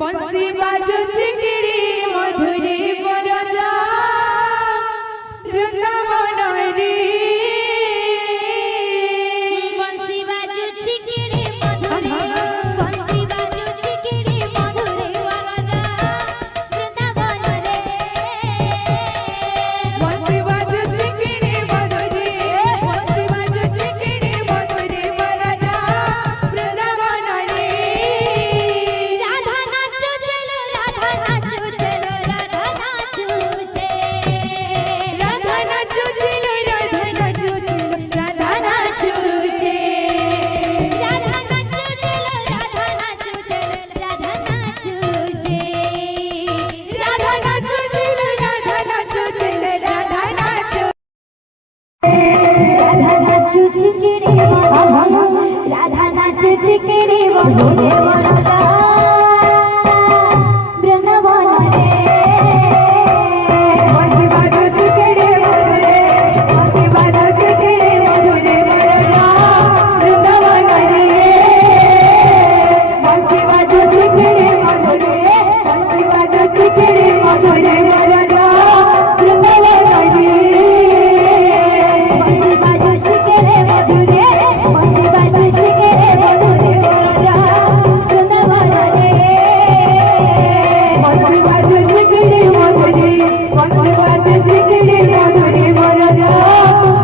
बंसी बाजुची किरी मधुरी बरजा वृंदावन रे बंसी बाजुची किरी मधुरी बंसी बाजुची किरी मधुरी बरजा वृंदावन रे बंसी बाजुची किरी मधुरी बंसी बाजुची किरी मधुरी बरजा वृंदावन रे राधा नाचो चलो राधा नाचो चलो राधा नाचो चे राधा नाचो चलो राधा नाचो चलो राधा नाचो चे राधा नाचो चलो राधा नाचो चलो राधा नाचो चे राधा नाचो चलो राधा नाचो चलो राधा नाचो राधा नाचो चिकिड़ी राधा नाचो चिकिड़ी बोले वरदा वृंदावन रे बंसी बाजुची किरी मधुरी बंसी बाजुची किरी मधुरी बरजा वृंदावन रे बंसी बाजुची किरी मधुरी बंसी बाजुची किरी मधुरी बरजा वृंदावन रे बंसी बाजू चिकिड़ी मधुरे बंसी बाजू चिकिड़ी मधुरे वरदा वृंदावन रे बंसी बाजुची किरी मधुरी बंसी बाजुची किरी मधुरी बरजा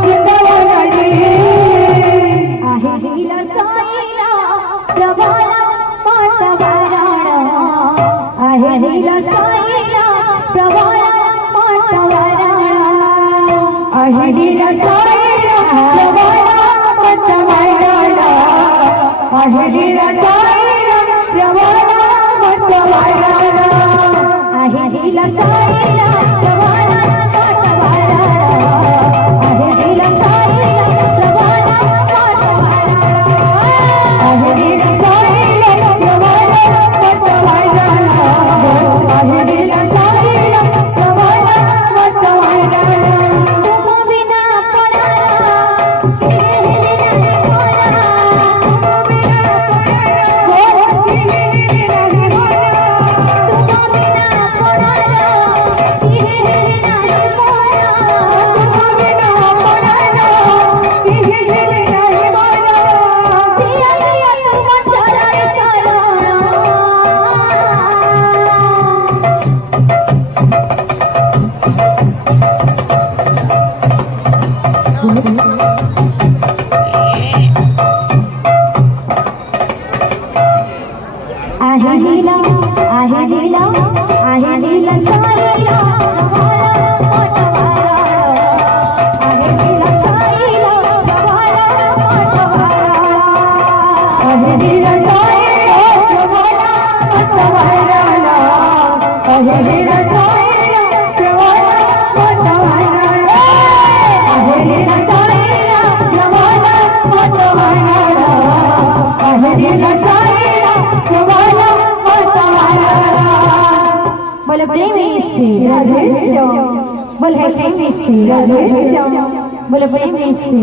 वृंदावन रे आहे नीला साईला प्रभाला पाटवारण आहे नीला साईला प्रभाला पाटवारण अहिला साईला प्रवाला पटवायला अहिला साईला प्रवाला पटवायला आहे नीला साईला प्रभाला पाटवारण आहे नीला साईला प्रभाला पाटवारण अहिला साईला प्रवाला पटवायला अहिला साईला प्रवाला पटवायला तुम बिना पडारा तेरे नहीं होना आहे नीला साईला पटवारा आहे नीला साईला पटवारा अहिला साईला प्रवाला पटवायला अहिला साईला प्रवाला पटवायला अहिला साईला प्रवाला पटवायला अहिला साईला प्रवाला पटवायला बोले प्रेमी से राधे श्याम बोले प्रेमी से राधे श्याम बोले प्रेमी से